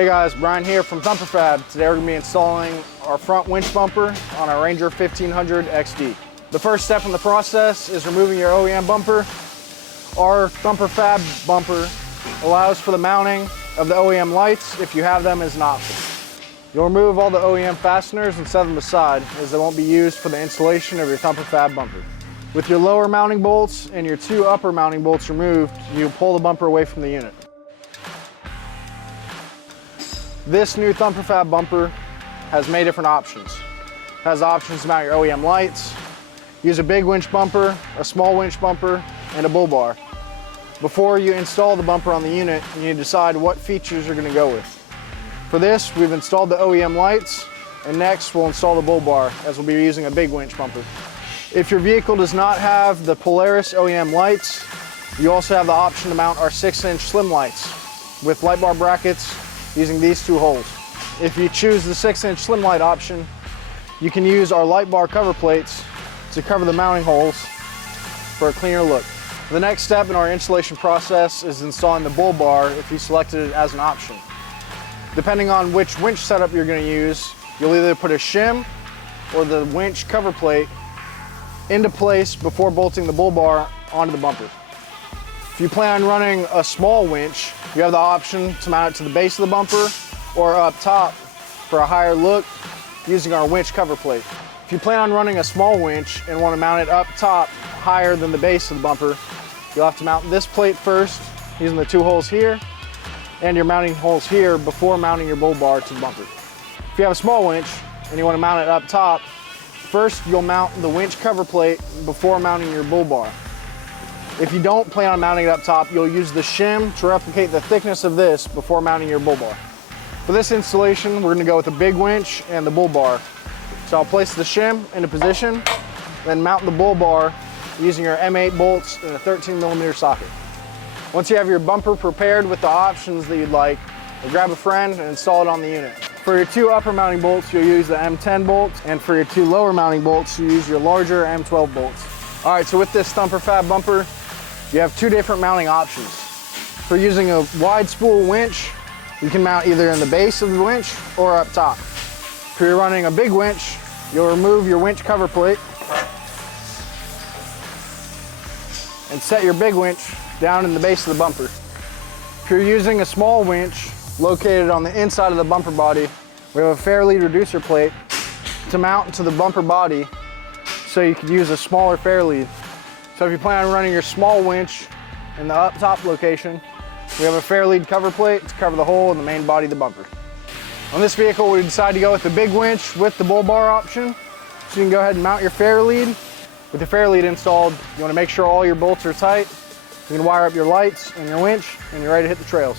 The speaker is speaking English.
Hey guys, Brian here from Thumper Fab. Today we're going to be installing our front winch bumper on our Ranger 1500 XD. The first step in the process is removing your OEM bumper. Our Thumper Fab bumper allows for the mounting of the OEM lights if you have them as an option. You'll remove all the OEM fasteners and set them aside as they won't be used for the installation of your Thumper Fab bumper. With your lower mounting bolts and your two upper mounting bolts removed, you pull the bumper away from the unit. This new Thumper Fab bumper has many different options. It has options to mount your OEM lights, use a big winch bumper, a small winch bumper, and a bull bar. Before you install the bumper on the unit, you need to decide what features you're going to go with. For this, we've installed the OEM lights, and next we'll install the bull bar, as we'll be using a big winch bumper. If your vehicle does not have the Polaris OEM lights, you also have the option to mount our 6-inch slim lights with light bar brackets using these two holes. If you choose the 6-inch slim light option, you can use our light bar cover plates to cover the mounting holes for a cleaner look. The next step in our installation process is installing the bull bar if you selected it as an option. Depending on which winch setup you're going to use, you'll either put a shim or the winch cover plate into place before bolting the bull bar onto the bumper. If you plan on running a small winch, you have the option to mount it to the base of the bumper or up top for a higher look using our winch cover plate. If you plan on running a small winch and want to mount it up top higher than the base of the bumper, you'll have to mount this plate first using the two holes here and your mounting holes here before mounting your bull bar to the bumper. If you have a small winch and you want to mount it up top, first you'll mount the winch cover plate before mounting your bull bar. If you don't plan on mounting it up top, you'll use the shim to replicate the thickness of this before mounting your bull bar. For this installation, we're going to go with the big winch and the bull bar. So I'll place the shim into position, then mount the bull bar using our M8 bolts and a 13mm socket. Once you have your bumper prepared with the options that you'd like, you'll grab a friend and install it on the unit. For your two upper mounting bolts, you'll use the M10 bolts, and for your two lower mounting bolts, you use your larger M12 bolts. All right, so with this Thumper Fab bumper, you have two different mounting options. For using a wide spool winch, you can mount either in the base of the winch or up top. If you're running a big winch, you'll remove your winch cover plate and set your big winch down in the base of the bumper. If you're using a small winch located on the inside of the bumper body, we have a fair lead reducer plate to mount to the bumper body so you could use a smaller fair lead. So if you plan on running your small winch in the up top location, we have a fair lead cover plate to cover the hole in the main body of the bumper. On this vehicle, we decided to go with the big winch with the bull bar option. So you can go ahead and mount your fair lead. With your fair lead installed, you want to make sure all your bolts are tight. You can wire up your lights and your winch, and you're ready to hit the trails.